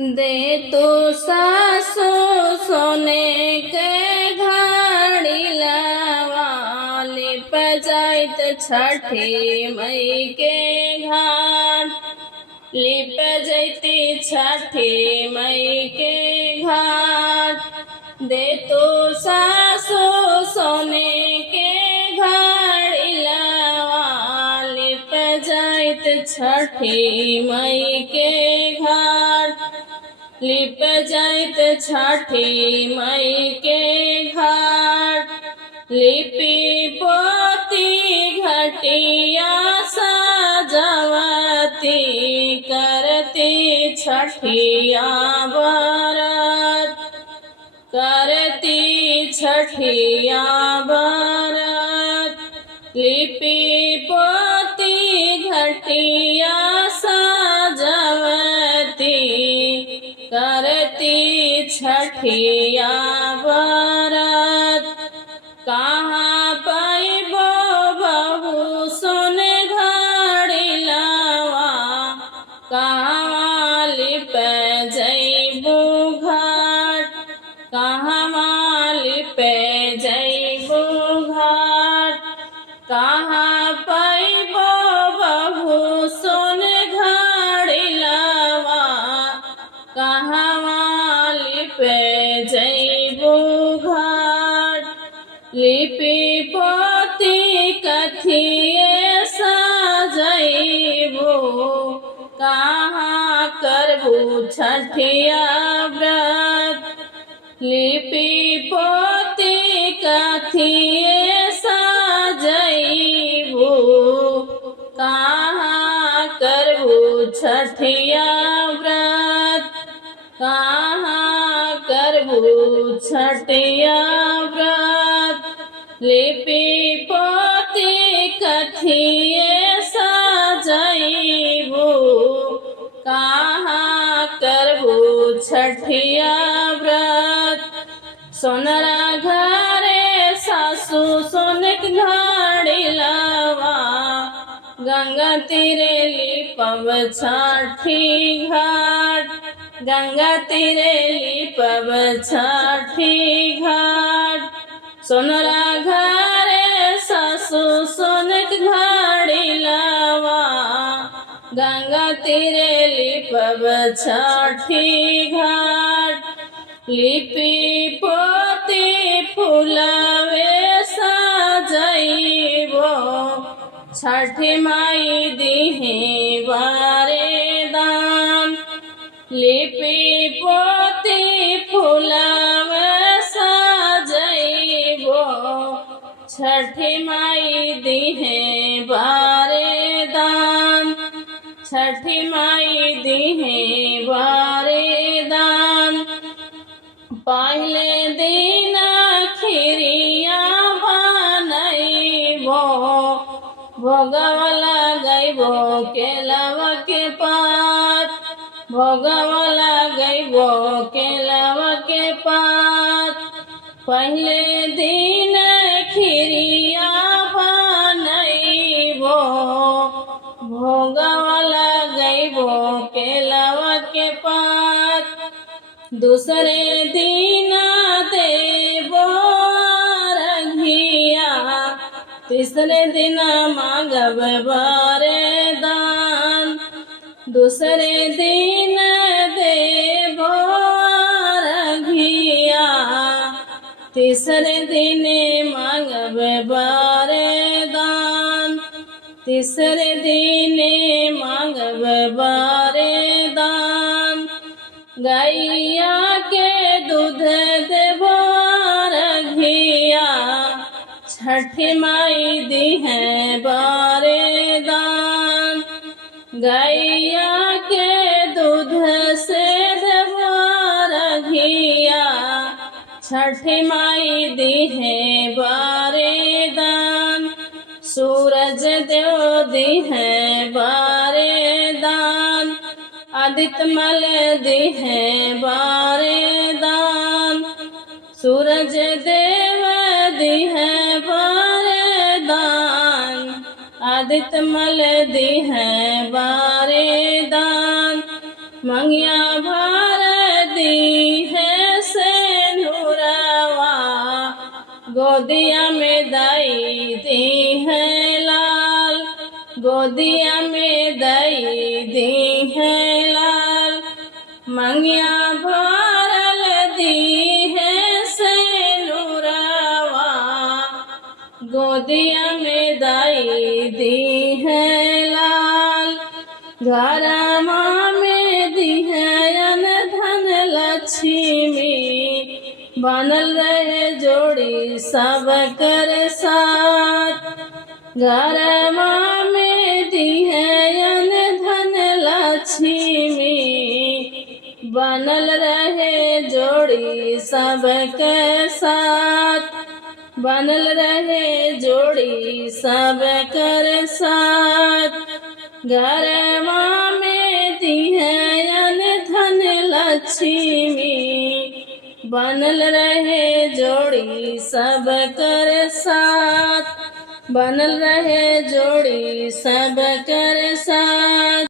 दे तो सासु सोने के घड़ी लवा लिप जाइत छठी मई के घाट लिप जैती छठी मई के घाट दे तो सासु सोने के घड़ी लवा लिप जाइत छठी मई के घाट लिप जाइत छठी मई के घाट लिपि पोती घटिया सजावती करती छठिया व्रत करती छठिया व्रत लिपि पोती घटिया सजावती करती छठिया व्रत कहाँ पैबो बहू सोन घड़ी लवा कहाँ लिप जैबू घाट कहाँ लिप जैबू घाट कहाँ पैबो बहू सोन घड़ी लवा कहाँ लिप जैबू घाट लिपि पोती कथिए सजैबू कहाँ करबू छठिया व्रत लिपि पोती कथिए सजैबू कहाँ करबू छठिया व्रत कहाँ करबू छठिया व्रत लिपि पोती कथिए सजैबू कहाँ करबू छठिया व्रत सोनरा घरे सासु सोनक घड़ी लवा गंगा तीरे लिपब छठी घाट गंगा तीरे लिपब छठी घाट सोनरा घरे सासु सोनक घड़ी लवा गंगा तीरे लिपब छठी घाट लिपि पोती फूलवे सजैबो छठी माई दिहे बारे दान लिपि पोती फूलवे सजैबो छठी माई दिहे बारे दान छठी माई दिहे बारे दान पहले दिन खीरिया बनैबो भोगवा लगैबो केलवा के पात भोगवा लगैबो केलवा के पात पहले दिन खीरिया बनैबो भोगवा लगैबो केलवा के पात दूसरे दिन देबो रघिया तीसरे दिन मांगब बारे दान दूसरे दिन देबो रघिया तीसरे दिन मांगब बारे दान तीसरे दिन मांगब बारे दान गैया के दूध देबो रघिया छठी माई दिहे बारे दान गैया के दूध से देबो रघिया छठी माई दिहे बारे दान सूरज देव दिहे बारे दान आदित्य मल दिहे बारे दान सूरज देव दिहे बारे दान आदित्य मल दिहे बारे दान मंगिया भा गोदिया में दई दी है लाल मंगिया भरल दी है सेनुरवा गोदिया में दई दी है लाल घरमा में दी है अन धन लक्ष्मी बनल रहे जोड़ी सब कर साथ घरमा में दी है अन धन लक्ष्मी बनल रहे जोड़ी सब के साथ बनल रहे जोड़ी सब कर साथ घरमा में दी है अन धन लक्ष्मी बनल रहे जोड़ी सब कर साथ बनल रहे जोड़ी सब कर साथ।